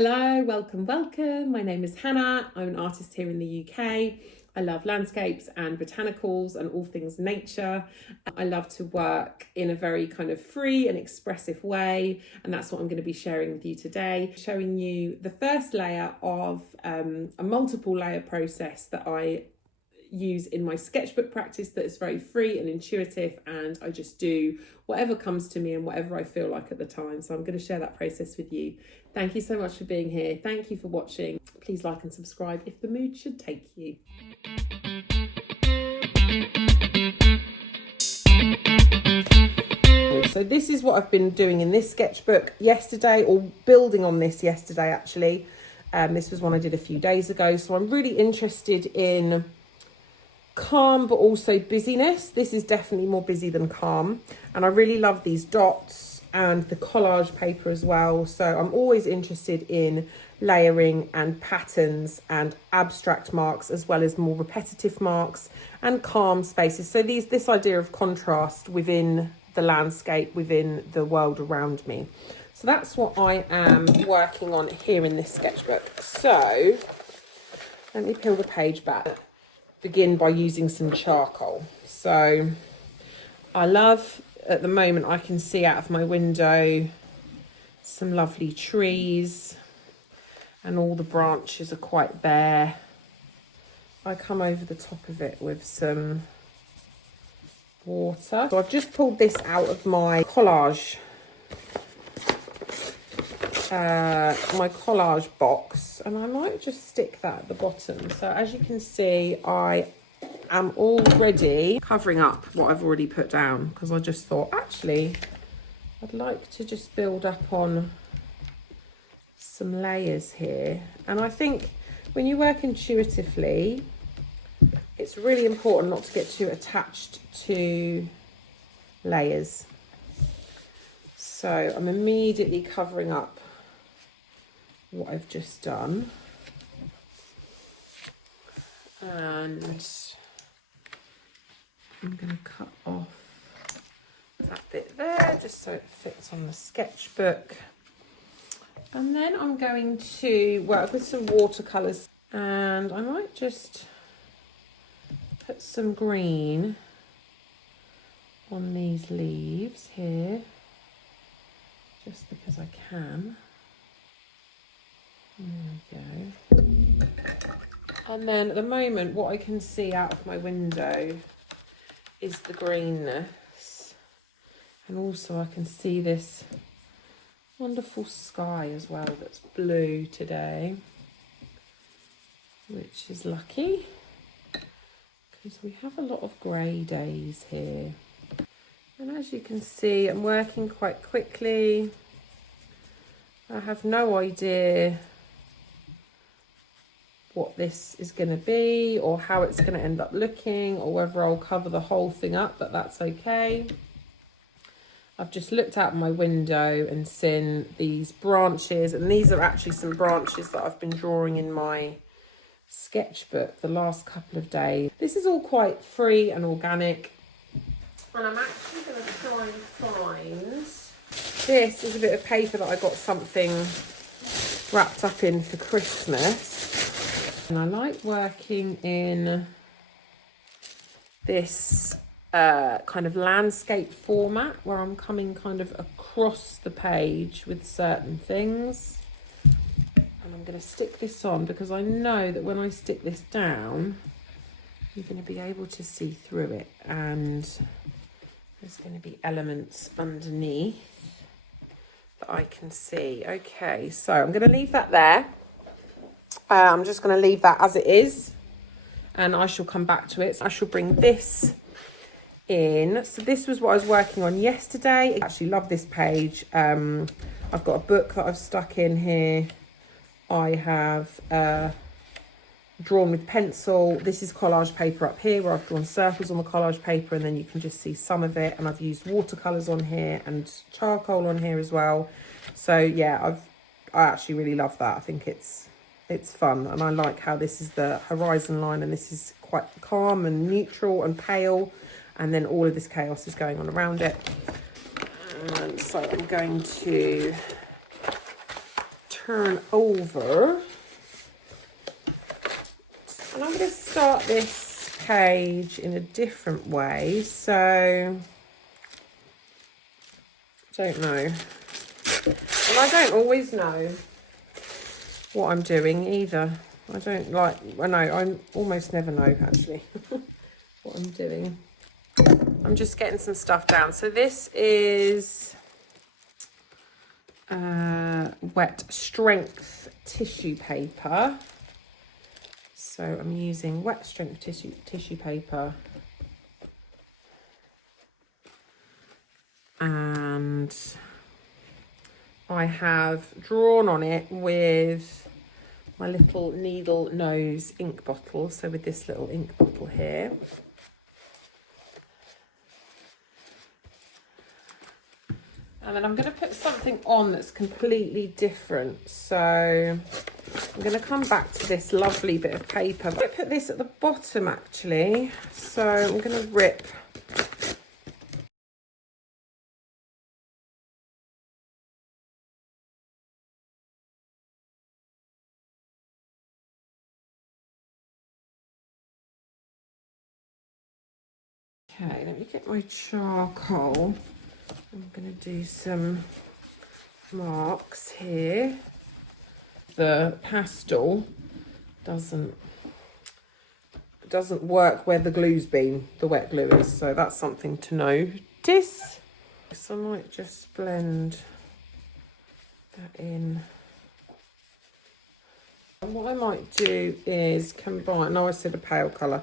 Hello, welcome. My name is Hannah. I'm an artist here in the UK. I love landscapes and botanicals and all things nature. I love to work in a very kind of free and expressive way, and that's what I'm going to be sharing with you today. Showing you the first layer of a multiple layer process that I use in my sketchbook practice that is very free and intuitive, and I just do whatever comes to me and whatever I feel like at the time. So I'm going to share that process with you. Thank you so much for being here. Thank you for watching. Please like and subscribe if the mood should take you. So this is what I've been doing in this sketchbook yesterday, or building on this yesterday actually. This was one I did a few days ago. So I'm really interested in calm but also busyness. This is definitely more busy than calm, and I really love these dots and the collage paper as well. So I'm always interested in layering and patterns and abstract marks, as well as more repetitive marks and calm spaces. So this idea of contrast within the landscape, within the world around me. So that's what I am working on here in this sketchbook. So let me peel the page back. Begin by using some charcoal. So I love, at the moment I can see out of my window some lovely trees and all the branches are quite bare. I come over the top of it with some water. So I've just pulled this out of my collage box, and I might just stick that at the bottom. So as you can see, I am already covering up what I've already put down, because I just thought actually I'd like to just build up on some layers here. And I think when you work intuitively, it's really important not to get too attached to layers. So I'm immediately covering up what I've just done, and I'm going to cut off that bit there just so it fits on the sketchbook. And then I'm going to work with some watercolours, and I might just put some green on these leaves here just because I can. There we go. And then at the moment, what I can see out of my window is the greenness. And also I can see this wonderful sky as well that's blue today, which is lucky because we have a lot of grey days here. And as you can see, I'm working quite quickly. I have no idea what this is going to be or how it's going to end up looking, or whether I'll cover the whole thing up, but that's okay. I've just looked out my window and seen these branches, and these are actually some branches that I've been drawing in my sketchbook the last couple of days. This is all quite free and organic, and I'm actually going to try and find, this is a bit of paper that I got something wrapped up in for Christmas. And I like working in this kind of landscape format where I'm coming kind of across the page with certain things. And I'm going to stick this on because I know that when I stick this down, you're going to be able to see through it. And there's going to be elements underneath that I can see. Okay, so I'm going to leave that there. I'm just going to leave that as it is, and I shall come back to it. So I shall bring this in. So this was what I was working on yesterday. I actually love this page. I've got a book that I've stuck in here. I have drawn with pencil. This is collage paper up here where I've drawn circles on the collage paper, and then you can just see some of it. And I've used watercolours on here and charcoal on here as well. So yeah, I actually really love that. I think it's fun, and I like how this is the horizon line, and this is quite calm and neutral and pale, and then all of this chaos is going on around it. And so I'm going to turn over. And I'm going to start this page in a different way. So, don't know. And I don't always know what I'm doing either. I don't like, I know, I almost never know actually what I'm doing. I'm just getting some stuff down. So this is wet strength tissue paper. So I'm using wet strength tissue paper. And I have drawn on it with my little needle nose ink bottle. So with this little ink bottle here. And then I'm going to put something on that's completely different. So I'm going to come back to this lovely bit of paper. I'm going to put this at the bottom actually. So I'm going to rip Okay, let me get my charcoal. I'm going to do some marks here. The pastel doesn't work where the glue's been, the wet glue is, so that's something to notice. So I might just blend that in. And what I might do is combine, I said a pale colour,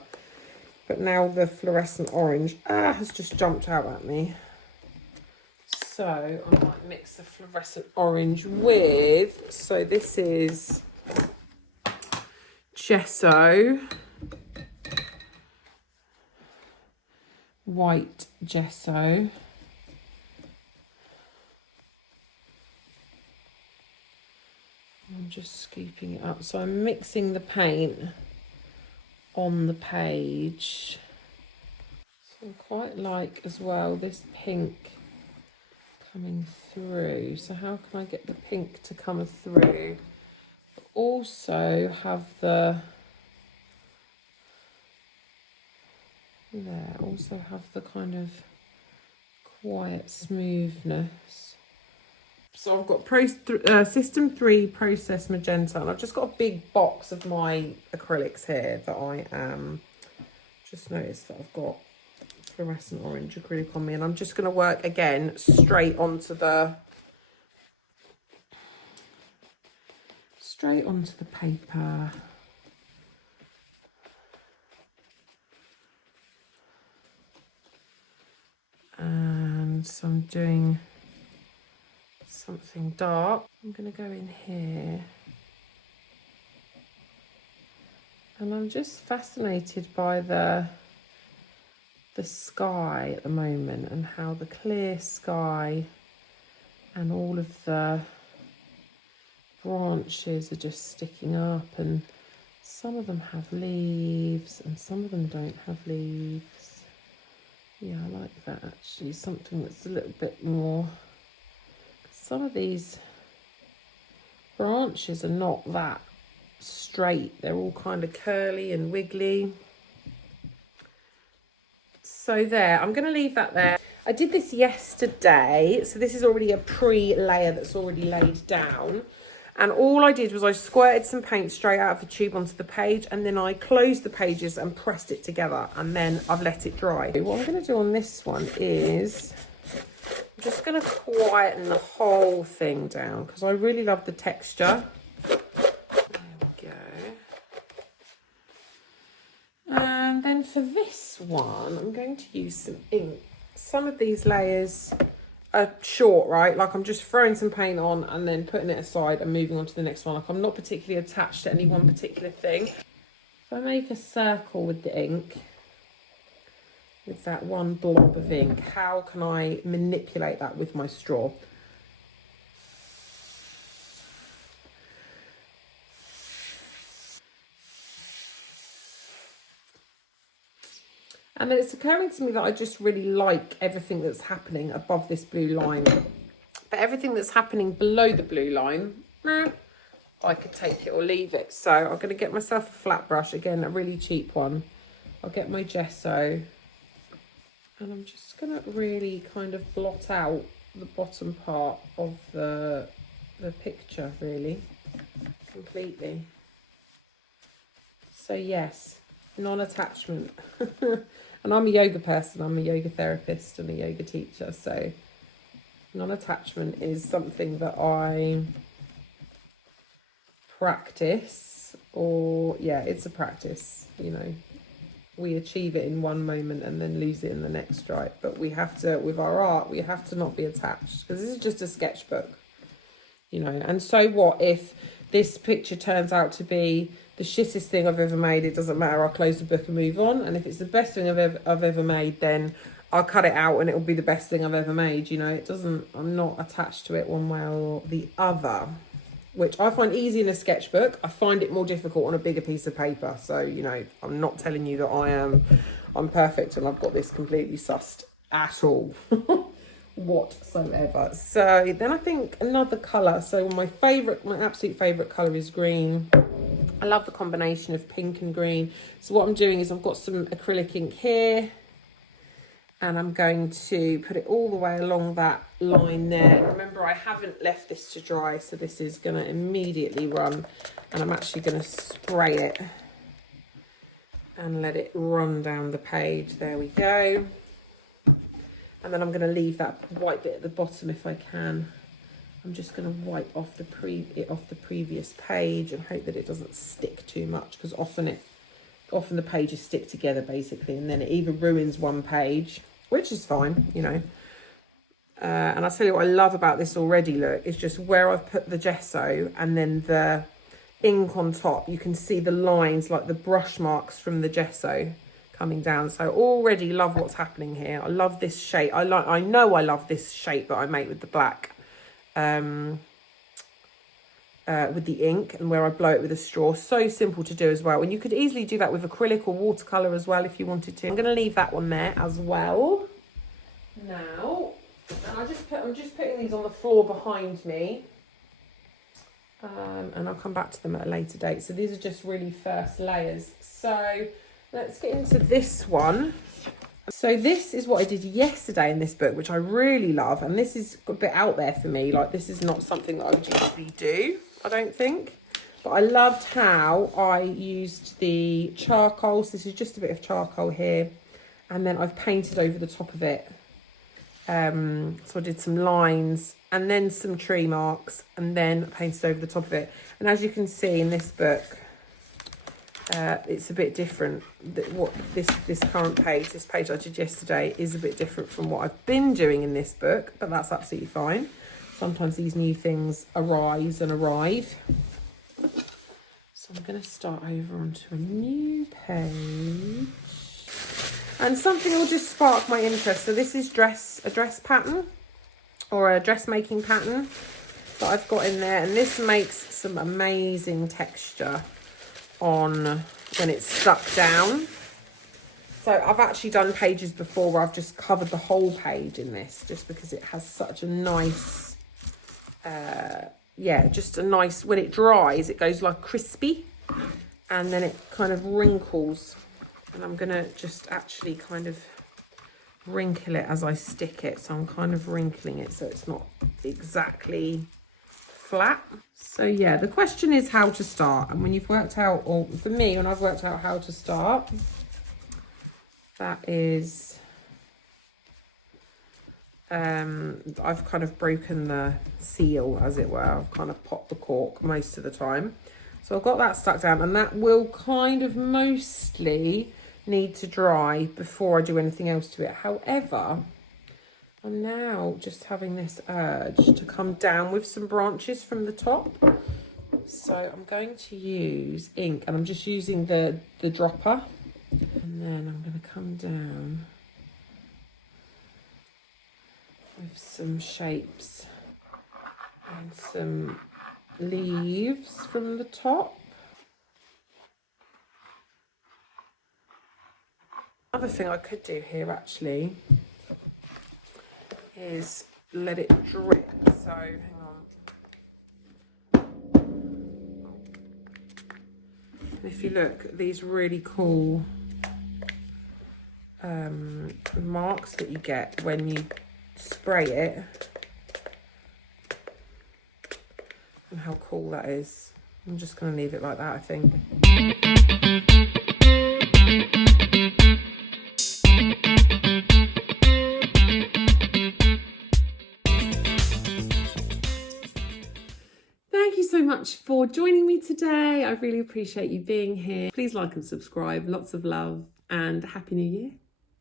but now the fluorescent orange has just jumped out at me. So I might mix the fluorescent orange with, so this is gesso, white gesso. I'm just scooping it up. So I'm mixing the paint on the page. So I quite like as well this pink coming through. So how can I get the pink to come through? Also have the there. Also have the kind of quiet smoothness. So I've got System 3 Process Magenta, and I've just got a big box of my acrylics here that I just noticed that I've got fluorescent orange acrylic on me, and I'm just going to work again straight onto the paper. And so I'm doing something dark. I'm going to go in here, and I'm just fascinated by the sky at the moment, and how the clear sky and all of the branches are just sticking up, and some of them have leaves and some of them don't have leaves. Yeah, I like that actually, something that's a little bit more. Some of these branches are not that straight, they're all kind of curly and wiggly. So there, I'm going to leave that there. I did this yesterday, so this is already a pre-layer that's already laid down. And all I did was I squirted some paint straight out of the tube onto the page, and then I closed the pages and pressed it together, and then I've let it dry. What I'm going to do on this one is I'm just going to quieten the whole thing down because I really love the texture. There we go. And then for this one, I'm going to use some ink. Some of these layers are short, right? Like I'm just throwing some paint on and then putting it aside and moving on to the next one. Like I'm not particularly attached to any one particular thing. If I make a circle with the ink, with that one blob of ink, how can I manipulate that with my straw? And then it's occurring to me that I just really like everything that's happening above this blue line. But everything that's happening below the blue line, I could take it or leave it. So I'm going to get myself a flat brush, again, a really cheap one. I'll get my gesso and I'm just going to really kind of blot out the bottom part of the picture, really, completely. So yes, non-attachment. And I'm a yoga person, I'm a yoga therapist and a yoga teacher, so non-attachment is something that I practice, or yeah, it's a practice, you know. We achieve it in one moment and then lose it in the next, right? But we have to, with our art, we have to not be attached, because this is just a sketchbook, you know. And so what if this picture turns out to be the shittest thing I've ever made? It doesn't matter, I'll close the book and move on. And if it's the best thing I've ever made, then I'll cut it out and it'll be the best thing I've ever made, you know. It doesn't, I'm not attached to it one way or the other, which I find easy in a sketchbook. I find it more difficult on a bigger piece of paper. So, you know, I'm not telling you that I'm perfect and I've got this completely sussed at all whatsoever. So then I think another colour. So my absolute favourite colour is green. I love the combination of pink and green. So what I'm doing is I've got some acrylic ink here, and I'm going to put it all the way along that line there. Remember, I haven't left this to dry, so this is going to immediately run, and I'm actually going to spray it and let it run down the page. There we go. And then I'm going to leave that white bit at the bottom if I can. I'm just going to wipe off it off the previous page and hope that it doesn't stick too much, because often the pages stick together basically, and then it either ruins one page, which is fine, you know. And I'll tell you what I love about this already, look, is just where I've put the gesso and then the ink on top, you can see the lines, like the brush marks from the gesso coming down. So already love what's happening here. I love this shape. I know I love this shape that I make with the black, with the ink, and where I blow it with a straw. So simple to do as well, and you could easily do that with acrylic or watercolor as well if you wanted to. I'm going to leave that one there as well now, and I'm just putting these on the floor behind me, and I'll come back to them at a later date. So these are just really first layers. So let's get into this one. So this is what I did yesterday in this book, which I really love, and this is a bit out there for me. Like, this is not something that I would usually do, I don't think, but I loved how I used the charcoal. So this is just a bit of charcoal here, and then I've painted over the top of it. So I did some lines and then some tree marks, and then painted over the top of it. And as you can see in this book, it's a bit different. What this current page, this page I did yesterday, is a bit different from what I've been doing in this book, but that's absolutely fine. Sometimes these new things arise and arrive. So I'm going to start over onto a new page, and something will just spark my interest. So this is a dress pattern, or a dressmaking pattern that I've got in there, and this makes some amazing texture on when it's stuck down. So I've actually done pages before where I've just covered the whole page in this, just because it has such a nice just a nice, when it dries it goes like crispy, and then it kind of wrinkles, and I'm gonna just actually kind of wrinkle it as I stick it. So I'm kind of wrinkling it so it's not exactly flat. So yeah, the question is how to start. And when you've worked out, or for me, when I've worked out how to start, that is, I've kind of broken the seal, as it were. I've kind of popped the cork most of the time. So I've got that stuck down, and that will kind of mostly need to dry before I do anything else to it. However, I'm now just having this urge to come down with some branches from the top. So I'm going to use ink, and I'm just using the dropper. And then I'm going to come down with some shapes and some leaves from the top. Another thing I could do here actually is let it drip. So hang on. If you look, these really cool marks that you get when you spray it, and how cool that is. I'm just going to leave it like that, I think. Thank you so much for joining me today. I really appreciate you being here. Please like and subscribe. Lots of love and Happy New Year.